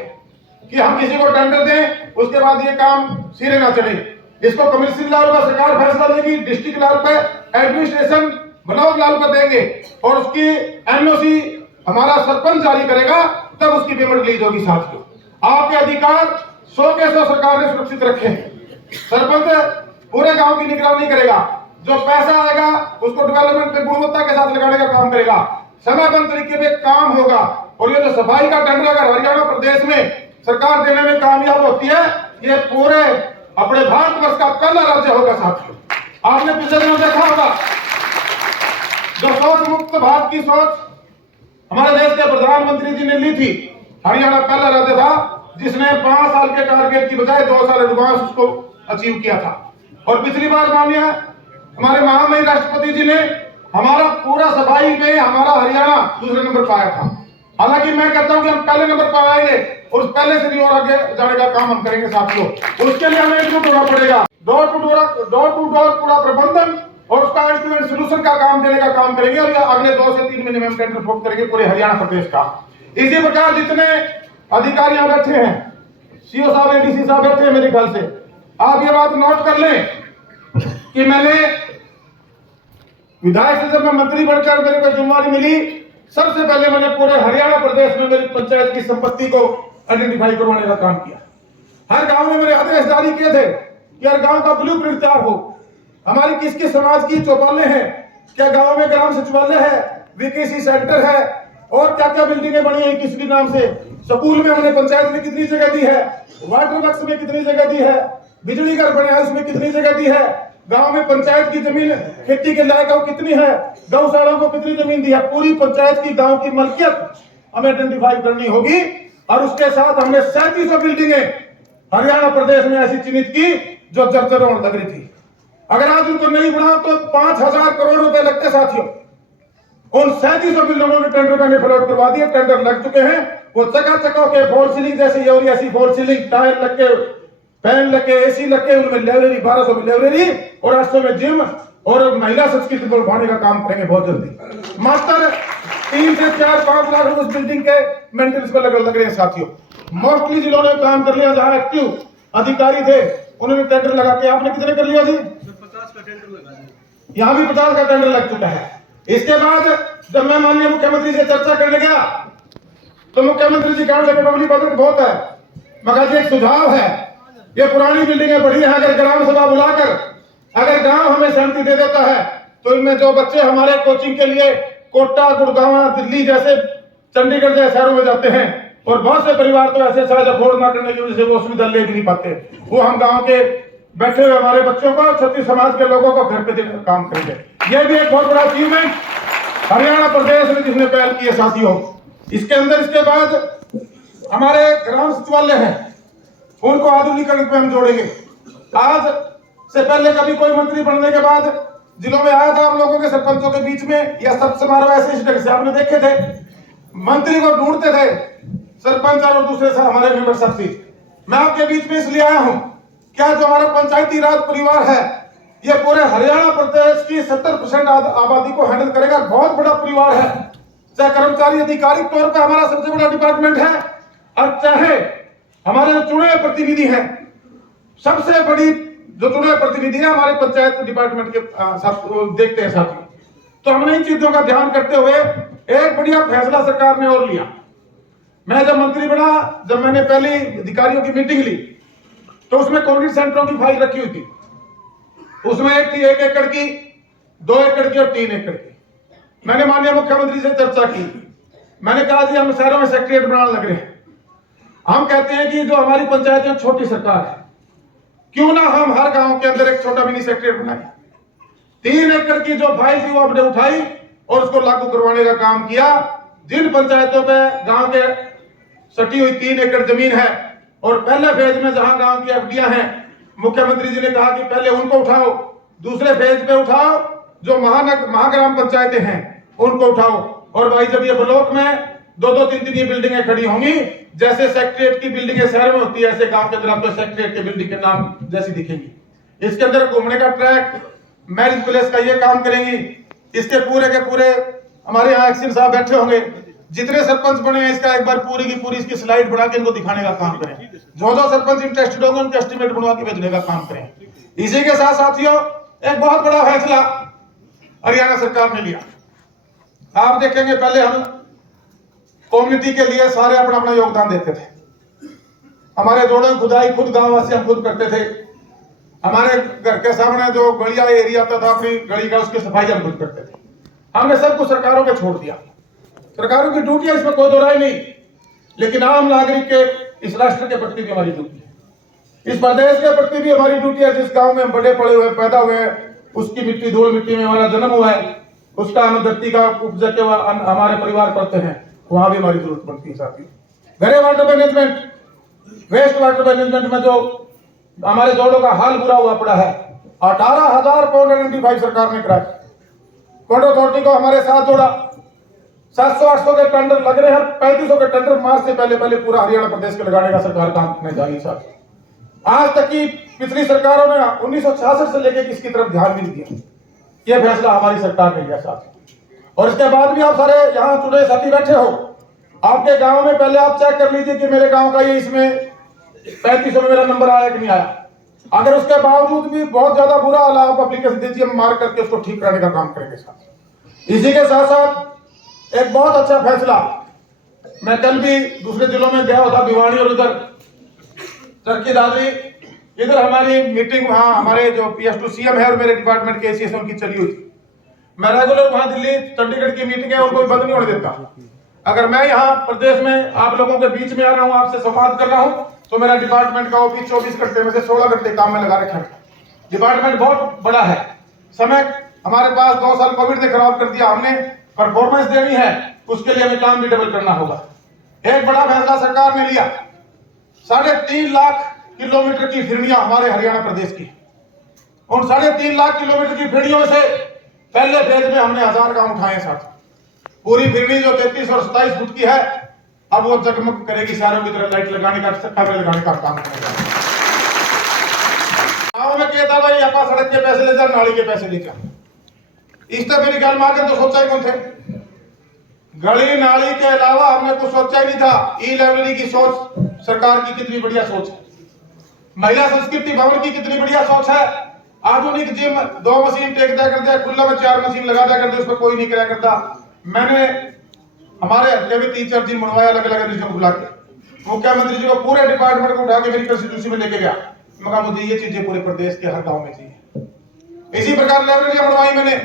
कि हम किसी को टेंडर दें, उसके बाद ये काम सिरे ना चढ़े। इसको कमिश्नरी लेवल पर सरकार फैसला देगी, डिस्ट्रिक्ट लेवल पर एडमिनिस्ट्रेशन ब्लॉक लेवल पर देंगे और उसकी एनओसी हमारा सरपंच जारी करेगा, तब उसकी पेमेंट रिलीज होगी। साथियों, आपके अधिकार 100 के 100 सरकार ने सुरक्षित रखे। सरपंच पूरे गांव की निगरानी करेगा, जो पैसा आएगा उसको डेवलपमेंट में गुणवत्ता के साथ लगाने का काम करेगा, समयबद्ध तरीके पे काम होगा। और ये जो सफाई का टेंडर अगर हरियाणा प्रदेश में सरकार देने में कामयाब होती है, ये पूरे अपने भारतवर्ष का पहला राज्य होगा। साथियों, आपने पिछले दिनों देखा होगा जो शौच मुक्त भारत की सोच हमारे देश के प्रधानमंत्री जी ने ली थी, हरियाणा पहला राज्य था जिसने 5 साल के टारगेट की बजाय 2 साल एडवांस उसको अचीव किया था। और पिछली बार माननीय हमारे महामहिम राष्ट्रपति जी ने हमारा पूरा सफाई में हमारा हरियाणा दूसरे नंबर पाया था। हालांकि मैं कहता हूं कि हम पहले नंबर पर आएंगे और उस पहले से भी और आगे जाने का काम हम करेंगे साथियों। उसके लिए हमें एकजुट होना पड़ेगा। डोर टू डोर पूरा प्रबंधन और उसका इंस्ट्रूमेंट सोल्यूशन का काम देने का काम करेंगे और अगले 2 से 3 महीने में हम टेंडर फॉर्म करेंगे पूरे हरियाणा प्रदेश का। इसी प्रकार जितने अधिकारी यहाँ बैठे हैं, सीओ साहब, एडीसी साहब बैठे हैं, मेरे ख्याल से आप ये बात नोट कर लें कि मैंने विधायक से जब मैं मंत्री बनकर मेरे को जिम्मेदारी मिली, सबसे पहले मैंने पूरे हरियाणा प्रदेश में मेरी पंचायत की संपत्ति को आइडेंटिफाई करवाने का काम किया। हर गांव में मेरे आदेश जारी किए थे कि हर गांव का ब्लूप्रिंट तैयार हो। हमारी किस किस समाज की चौपालें हैं, क्या गांव में ग्राम सचिवालय है, वीकेसी सेंटर है और क्या क्या बिल्डिंगें बनी है किस भी नाम से। स्कूल में हमने पंचायत में कितनी जगह दी है, वाटर वर्क्स में कितनी जगह दी है, बिजली घर बने हैं उसमें कितनी जगह दी है, गांव में पंचायत की जमीन खेती के लायक कितनी है, गौशालाओं को कितनी जमीन दी है। पूरी पंचायत की गांव की मलकियत हमें आइडेंटिफाई करनी होगी और उसके साथ हमने 3700 बिल्डिंगें हरियाणा प्रदेश में ऐसी चिन्हित की जो जर्जर और लग रही थी। अगर आज उनको नहीं बढ़ा तो 5000 करोड़ रुपए लगते साथियों। उन 3700 बिल्डिंगों के टेंडर मैंने फ्लोट करवा दिए, टेंडर लग चुके हैं। वो चकाचक के फॉल सीलिंग जैसी ये ऐसी फॉल सीलिंग, टायर लग के, फैन लग के, एसी लग के, उनमें लाइब्रेरी 1200 में लाइब्रेरी और 800 में जिम और महिला संस्कृति को बढ़ाने का काम करेंगे बहुत जल्दी। मात्र 3 से 4-5 लाख रुपए उस बिल्डिंग के मेंटेनेंस पे लग रहे हैं साथियों। मोस्टली जिलों ने काम कर लिया, जहां एक्टिव अधिकारी थे उन्होंने टेंडर लगा के। आपने कितने कर लिया जी? 50 का टेंडर लगा, यहाँ भी 50 का टेंडर लग चुका है। इसके बाद जब मैं माननीय मुख्यमंत्री से चर्चा करने गया तो मुख्यमंत्री जी कहने लगे पब्लिक बजट बहुत है, मगर एक सुझाव है, ये पुरानी बिल्डिंगें बढ़ी है, अगर ग्राम सभा बुलाकर अगर गांव हमें सहमति दे देता है तो इनमें जो बच्चे हमारे कोचिंग के लिए कोटा, गुड़गांव, दिल्ली जैसे, चंडीगढ़ जैसे शहरों में जाते हैं और बहुत से परिवार तो ऐसे शायद अफोर्ड ना करने की वजह से वो सुविधा ले भी नहीं पाते, वो हम गांव के बैठे हुए हमारे बच्चों को, छत्तीस समाज के लोगों को घर पे देकर काम करेंगे। ये भी एक बहुत बड़ा अचीवमेंट हरियाणा प्रदेश में जिसने पहल की है साथियों। इसके अंदर इसके बाद हमारे ग्राम सचिवालय हैं, उनको आधुनिकीकरण पे हम जोड़ेंगे। आज से पहले कभी कोई मंत्री बनने के बाद जिलों में आया था, हम लोगों के सरपंचों के बीच में या सब समारोह ऐसे इस ढंग से आपने देखे थे, मंत्री को ढूंढते थे सरपंच और दूसरे हमारे मेंबर सब सीट। मैं आपके बीच में इसलिए आया हूं, क्या जो हमारा पंचायती राज परिवार है ये पूरे हरियाणा प्रदेश की 70% आबादी को हैंडल करेगा। बहुत बड़ा परिवार है, चाहे कर्मचारी आधिकारिक तौर पर हमारा सबसे बड़ा डिपार्टमेंट है और चाहे हमारे जो चुने प्रतिनिधि हैं, सबसे बड़ी जो चुने प्रतिनिधि है हमारे पंचायत डिपार्टमेंट के साथ देखते हैं साथियों। तो हमने इन चीजों का ध्यान करते हुए एक बढ़िया फैसला सरकार ने और लिया। मैं जब मंत्री बना, जब मैंने पहली अधिकारियों की मीटिंग ली तो उसमें कम्युनिटी सेंटरों की फाइल रखी हुई थी। उसमें एक थी 1 एकड़ की, 2 एकड़ की और 3 एकड़ की। मैंने माननीय मुख्यमंत्री से चर्चा की, मैंने कहा जी हम शहरों में सेक्रेटरीट बनाने लग रहे हैं, हम कहते हैं कि जो हमारी पंचायतें छोटी सरकार है, क्यों ना हम हर गांव के अंदर एक छोटा मिनी सेक्रेटरीट बनाए। 3 एकड़ की जो फाइल थी वो हमने उठाई और उसको लागू करवाने का काम किया। जिन पंचायतों पे गांव के सटी हुई 3 एकड़ जमीन है और पहले फेज में जहां गांव की एफडीआं हैं, मुख्यमंत्री जी ने कहा कि पहले उनको उठाओ, दूसरे फेज पे उठाओ जो महाग्राम पंचायतें हैं उनको उठाओ। और भाई जब ये ब्लॉक में 2-2, 3-3 ये बिल्डिंगें खड़ी होंगी, जैसे सेक्रेटरीट की बिल्डिंगें शहर में होती है ऐसे गांव के अंदर आपको सेक्रेटरीट की बिल्डिंग के नाम जैसी दिखेंगी। इसके अंदर घूमने का ट्रैक, मैरिज प्लेस का ये काम करेंगी। इसके पूरे के पूरे हमारे यहाँ एक्शन साहब बैठे होंगे, जितने सरपंच बने हैं इसका एक बार पूरी की पूरी इसकी स्लाइड बना के इनको दिखाने का काम करें। जो सरपंच इंटरेस्टेड होंगे उनके एस्टिमेट बनवा के भेजने का काम करें। इसी के साथ साथियों एक बहुत बड़ा फैसला हरियाणा सरकार ने लिया। आप देखेंगे पहले हम कम्युनिटी के लिए सारे अपना अपना योगदान देते थे। हमारे जोड़ों की खुदाई खुद गांववासी हम खुद करते थे। हमारे घर के सामने जो गलिया एरिया आता था अपनी गली का, उसकी सफाई हम खुद करते थे। हमने सब कुछ सरकारों पे छोड़ दिया। सरकारों की ड्यूटी है, इसमें कोई दो राय नहीं, लेकिन आम नागरिक के, इस राष्ट्र के प्रति भी हमारी ड्यूटी है, इस प्रदेश के प्रति भी हमारी ड्यूटी है। जिस गांव में हम बड़े पड़े हुए पैदा हुए, उसकी मिट्टी धूल मिट्टी में हमारा जन्म हुआ है, उसका हम धरती का उपजा के हमारे परिवार करते हैं, वहां भी हमारी जरूरत पड़ती है साथियों। घरे water management, waste water management में जो हमारे जोड़ों का हाल बुरा हुआ पड़ा है, 18,000 पोर्ट आइडेंटिफाई सरकार ने कराए। पोर्ट अथॉरिटी को हमारे साथ जोड़ा, 700-800 के टेंडर लग रहे हैं, 3500 के टेंडर मार्च से पहले पूरा हरियाणा प्रदेश के लगाने का सरकार काम करने जा रही है साहब। आज तक की पिछली सरकारों ने 1966 से लेकर किसकी तरफ ध्यान भी नहीं दिया। यह फैसला हमारी सरकार ने लिया साहब। और इसके बाद भी आप सारे यहाँ चुने साथी बैठे हो, आपके गांव में पहले आप चेक कर लीजिए कि मेरे गांव का ये इसमें 3500 में मेरा नंबर आया कि नहीं आया। अगर उसके बावजूद भी बहुत ज्यादा बुरा हाल, आप एप्लीकेशन दीजिए, हम मार करके उसको ठीक कराने का काम करेंगे साहब। इसी के साथ साथ एक बहुत अच्छा फैसला, मैं कल भी दूसरे जिलों में गया था, भिवाड़ी और उधर चरखी दादरी, इधर हमारी मीटिंग, वहाँ हमारे जो PS2 CM है और मेरे डिपार्टमेंट के ACS उनकी चली हुई थी। मैं रेगुलर वहाँ दिल्ली चंडीगढ़ की मीटिंग है, उनको बंद नहीं होने देता। अगर मैं यहाँ प्रदेश में आप लोगों के बीच में आ रहा हूँ, आपसे संवाद कर रहा हूँ, तो मेरा डिपार्टमेंट का ऑफिस 24 घंटे में से 16 घंटे काम में लगा रखा है। डिपार्टमेंट बहुत बड़ा है। समय हमारे पास 2 साल कोविड ने खराब कर दिया, हमने परफॉर्मेंस देनी है, उसके लिए हमें काम भी डबल करना होगा। एक बड़ा फैसला सरकार ने लिया, 3.5 लाख किलोमीटर की फिरनियां हमारे हरियाणा प्रदेश की। उन 3.5 लाख किलोमीटर की फिरनियों से पहले फेज में हमने 1000 गांव उठाए साथ। पूरी फिरनी जो 33 और 27 फुट की है, अब वो जगमग करेगी, शहरों की तरह लाइट लगाने का, कैमरे लगाने का काम करेगा। गाँव में कहता भाई आपा सड़क के पैसे ले जा, नाली के पैसे ले जा। इस तरह मेरी ख्याल मार तो सोचा ही कौन थे। गली नाली के अलावा हमने कुछ सोचा ही नहीं था। ई-लाइब्रेरी की सोच सरकार की कितनी बढ़िया सोच है। महिला संस्कृति भवन की कितनी बढ़िया सोच है। आधुनिक जिम 2 मशीन टेक दिया कर दिया, खुला में 4 मशीन लगा दिया कर दिया, उस पर कोई नहीं कराया करता। मैंने हमारे हल्के में 3-4 जिम बनवाया अलग अलग एडिशन बुला के, मुख्यमंत्री जी को पूरे डिपार्टमेंट को उठा के मेरी कंस्टिट्यूंसी में लेके गया। मैं कहा मुझे ये चीजें पूरे प्रदेश के हर गांव में चाहिए। इसी प्रकार लाइब्रेरियां बनवाई मैंने,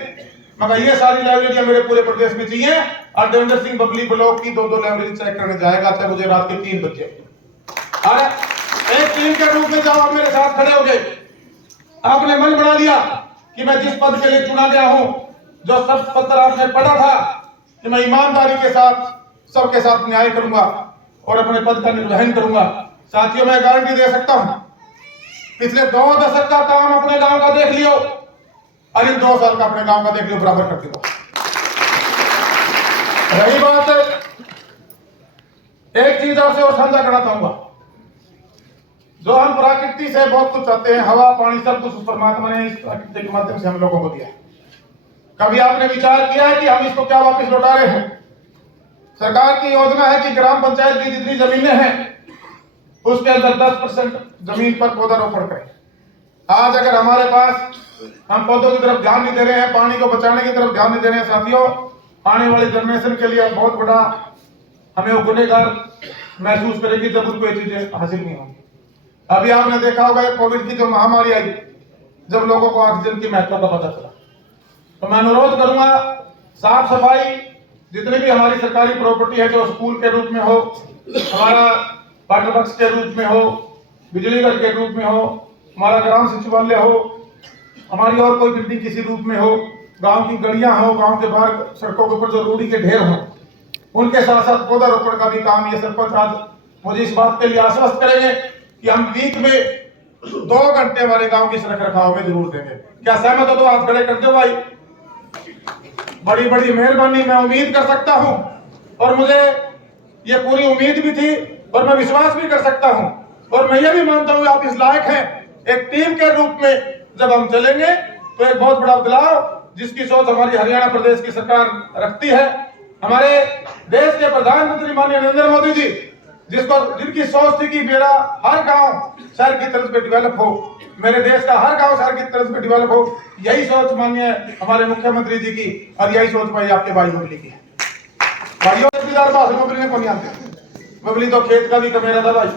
मगर ये सारी लाइब्रेरियां मेरे पूरे प्रदेश में चाहिए। और देवेंद्र सिंह बबली ब्लॉक की 2 लाइब्रेरी चेक करने जाएगा, चाहे मुझे रात के 3 बजे। अरे एक टीम के रूप में जाओ, आप मेरे साथ खड़े हो गए। आपने मन बना लिया कि मैं जिस पद के लिए चुना गया हूं, जो सब पत्र आपने पढ़ा था कि मैं ईमानदारी के साथ सबके साथ न्याय करूंगा और अपने पद का निर्वहन करूंगा। साथियों, मैं गारंटी दे सकता हूं, पिछले 2 दशक का काम अपने गांव का देख लियो और इन 2 साल का अपने गांव का देख लियो, बराबर कर दियो। रही बात, एक चीज आपसे और साझा करना चाहूंगा, जो हम प्रकृति से बहुत कुछ चाहते हैं, हवा पानी सब कुछ परमात्मा ने इस प्रकृति के माध्यम से हम लोगों को दिया। कभी आपने विचार किया है कि हम इसको क्या वापस लौटा रहे हैं? सरकार की योजना है कि ग्राम पंचायत की जितनी जमीनें हैं उसके अंदर 10% जमीन पर पौधारोपण करें। आज अगर हमारे पास हम पौधों की तरफ ध्यान नहीं दे रहे हैं, पानी को बचाने की तरफ ध्यान नहीं दे रहे हैं, साथियों, आने वाली जनरेशन के लिए बहुत बड़ा हमें गुनहगार महसूस करेगी जब उनको ये चीजें हासिल नहीं होंगी। अभी आपने देखा होगा कोविड की जो महामारी आई, जब लोगों को ऑक्सीजन की महत्व का पता चला, तो मैं अनुरोध करूंगा, साफ सफाई जितनी भी हमारी सरकारी प्रॉपर्टी है, जो स्कूल के रूप में हो, हमारा वाटर वर्क्स के रूप में हो, बिजली घर के रूप में हो, हमारा ग्राम सचिवालय हो, हमारी और कोई बिल्डिंग किसी रूप में हो, गांव की गलियां हो, गांव के बाहर सड़कों के ऊपर जो रूढ़ी के ढेर हो, उनके साथ साथ पौधारोपण का भी काम ये सरपंच आज मुझे इस बात के लिए आश्वस्त करेंगे कि हम वीक में 2 घंटे हमारे गांव की सड़क रखाव में जरूर देंगे। क्या सहमत हो तो हाथ खड़े कर दो भाई। बड़ी बड़ी मेहरबानी मैं उम्मीद कर सकता हूं, और मुझे ये पूरी उम्मीद भी थी और मैं विश्वास भी कर सकता हूं, और मैं ये भी मानता हूं आप इस लायक हैं। एक टीम के रूप में जब हम चलेंगे तो एक बहुत बड़ा बदलाव, जिसकी सोच हमारी हरियाणा प्रदेश की सरकार रखती है, हमारे देश के प्रधानमंत्री माननीय नरेंद्र मोदी जी, जिनकी सोच थी कि मेरा हर गांव शहर की तरफ पे डेवलप हो, मेरे देश का हर गांव शहर की तरफ पे डेवलप हो, यही सोच माननीय हमारे मुख्यमंत्री जी की, और यही सोच भाई आपके भाई बबली की है। भाइयों बबली ने कौन जानते, बबली तो खेत का भी कमेरा था भाई,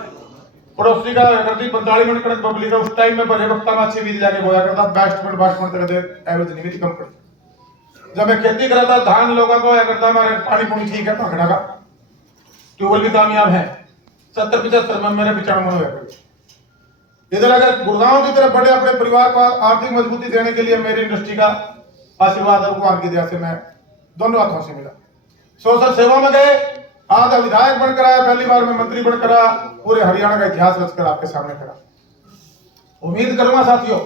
पड़ोसी का करती 45 मिनट कणक बबली का उस टाइम में बड़े वक्त में अच्छी बीज जाके बोया करता, 62 मिनट तक एवरेज नहीं थी, कम कर। जब मैं खेती करा था, धान लोगों को करता, हमारे पानी पूरी ठीक है, पकड़ा का ट्यूबवेल भी कामयाब है, 70-75 में मेरे 95 हुए। इधर अगर गुड़गांव की तरफ बढ़े, अपने परिवार को आर्थिक मजबूती देने के लिए मेरी इंडस्ट्री का आशीर्वाद और भगवान की दया से मैं दोनों हाथों से मिला। सोशल सेवा में गए, आज विधायक बनकर आया, पहली बार मैं मंत्री बनकर आया, पूरे हरियाणा का इतिहास रचकर आपके सामने खड़ा। उम्मीद करूंगा साथियों,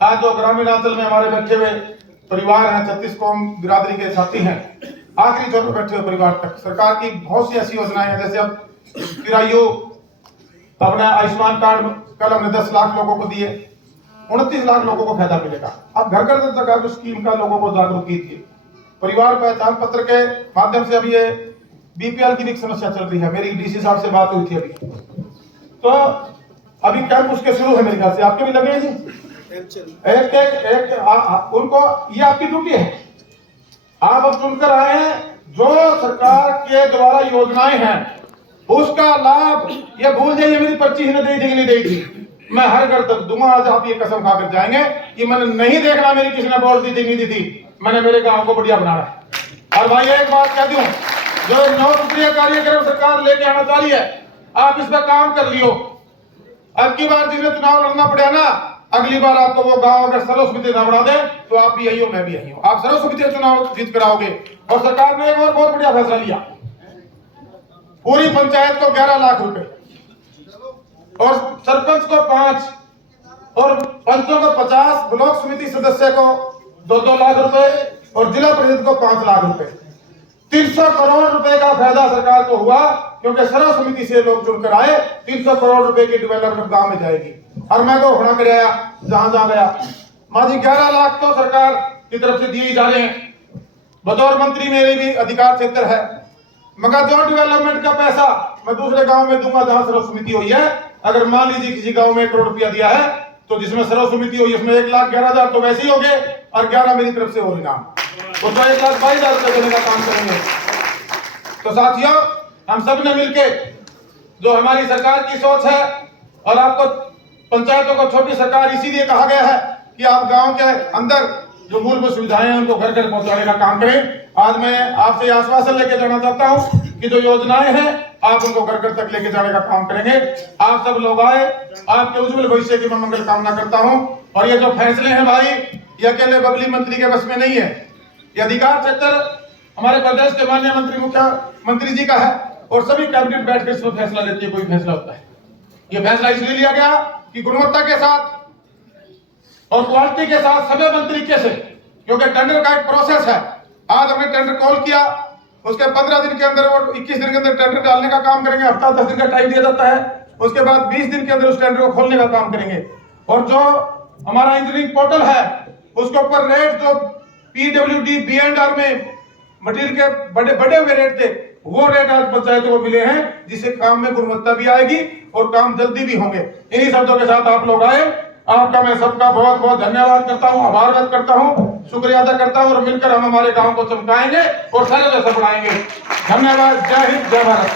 आज जो ग्रामीण अंचल में हमारे बैठे हुए परिवार हैं, 36 कौम बिरादरी के साथी हैं, आखिरी छोर पर बैठे हुए परिवार तक सरकार की बहुत सी ऐसी योजनाएं हैं, जैसे अब चिरायु अपने आयुष्मान कार्ड कल हमने 10 लाख लोगों को दिए, 29 लाख लोगों को फायदा मिलेगा। अब घर घर तक स्कीम का लोगों को जागरूक कीजिए। परिवार पहचान पत्र के माध्यम से अभी ये बीपीएल की भी समस्या चल रही है, मेरी डीसी साहब से बात हुई थी अभी, तो अभी कैंप उसके शुरू है मेरे ख्याल से, आपके भी लगे हैं जी। उनको ये आपकी ड्यूटी है, आप अब चुनकर आए हैं, जो सरकार के द्वारा योजनाएं हैं उसका लाभ, ये भूल जाइए मेरी पर्ची ने दी थी कि नहीं दी थी, मैं हर घर तक दूंगा। आज आप ये कसम खाकर जाएंगे कि मैंने नहीं देखना मेरी किसी ने वोट दी थी नहीं दी थी, मैंने मेरे गांव को बढ़िया बनाना है। और भाई एक बात कह दूं, जो 9 सूत्रीय कार्यक्रम सरकार लेके आना चाह रही है, आप इस पर काम कर लियो। अब की बार जिन्हें चुनाव लड़ना पड़ा ना, अगली बार आपको वो गांव अगर सर्वसम्मति ना बना दे तो आप भी यही हो, मैं भी यही हूं, आप सर्वसम्मति चुनाव जीत कराओगे। और सरकार ने एक और बहुत बढ़िया फैसला लिया, पूरी पंचायत को 11 लाख रुपए और सरपंच को 5 और पंचों को 50, ब्लॉक समिति सदस्य को 2-2 लाख रुपए और जिला परिषद को 5 लाख रुपए, 300 करोड़ रुपए का फायदा सरकार को हुआ, क्योंकि सर्व समिति से लोग चुनकर आए। 300 करोड़ रुपए की डेवलपमेंट गांव में जाएगी। और मैं तो होना कर आया जहां जहां गया, माजी 11 लाख तो सरकार की तरफ से दिए जा रहे हैं, बतौर मंत्री मेरे भी अधिकार क्षेत्र है, मगर जो डेवलपमेंट का पैसा मैं दूसरे गांव में दूंगा जहां सर्व समिति हुई है। अगर मान लीजिए किसी गांव में 1 करोड़ रुपया दिया है, तो जिसमें सर्व समिति हुई उसमें 1,11,000 तो वैसे ही हो गए और 11 मेरी तरफ से हो इनाम, उसमें 1,22,000 रुपये देने का काम करेंगे। तो साथियों, हम सब ने मिलके, जो हमारी सरकार की सोच है, और आपको पंचायतों को छोटी सरकार इसीलिए कहा गया है कि आप गांव के अंदर जो मूलभूत सुविधाएं हैं उनको घर घर पहुंचाने का काम करें। आज मैं आपसे आश्वासन लेके जाना चाहता हूं कि जो योजनाएं हैं आप उनको घर घर तक लेके जाने का काम करेंगे। आप सब लोग आए, आपके उज्जवल भविष्य की मैं मंगल कामना करता हूं। और ये जो फैसले हैं भाई, ये अकेले बबली मंत्री के बस में नहीं है, ये अधिकार क्षेत्र हमारे प्रदेश के माननीय मंत्री मुख्यमंत्री जी का है, और सभी कैबिनेट बैठ कर इसमें फैसला लेती है, कोई फैसला होता है। ये फैसला इसलिए लिया गया कि गुणवत्ता के साथ और क्वालिटी के साथ समयबद्ध तरीके से, क्योंकि टेंडर का एक प्रोसेस है। आज हमने टेंडर कॉल किया, उसके 15 दिन के अंदर और 21 दिन के अंदर टेंडर डालने का काम करेंगे, हफ्ता 10 दिन का टाइम दिया जाता है, उसके बाद 20 दिन के अंदर उस टेंडर को खोलने का काम करेंगे। और जो हमारा इंजीनियरिंग पोर्टल है उसके ऊपर रेट जो PWD B&R में मटेरियल के बड़े हुए रेट थे, वो रेट आज पंचायतों को मिले हैं, जिससे काम में गुणवत्ता भी आएगी और काम जल्दी भी होंगे। इन्हीं शब्दों के साथ आप लोग आए, आपका मैं सबका बहुत बहुत धन्यवाद करता हूं, आभार व्यक्त करता हूं, शुक्रिया अदा करता हूं, और मिलकर हम हमारे गांव को चमकाएंगे और सारे जैसा बढ़ाएंगे। धन्यवाद। जय हिंद, जय भारत।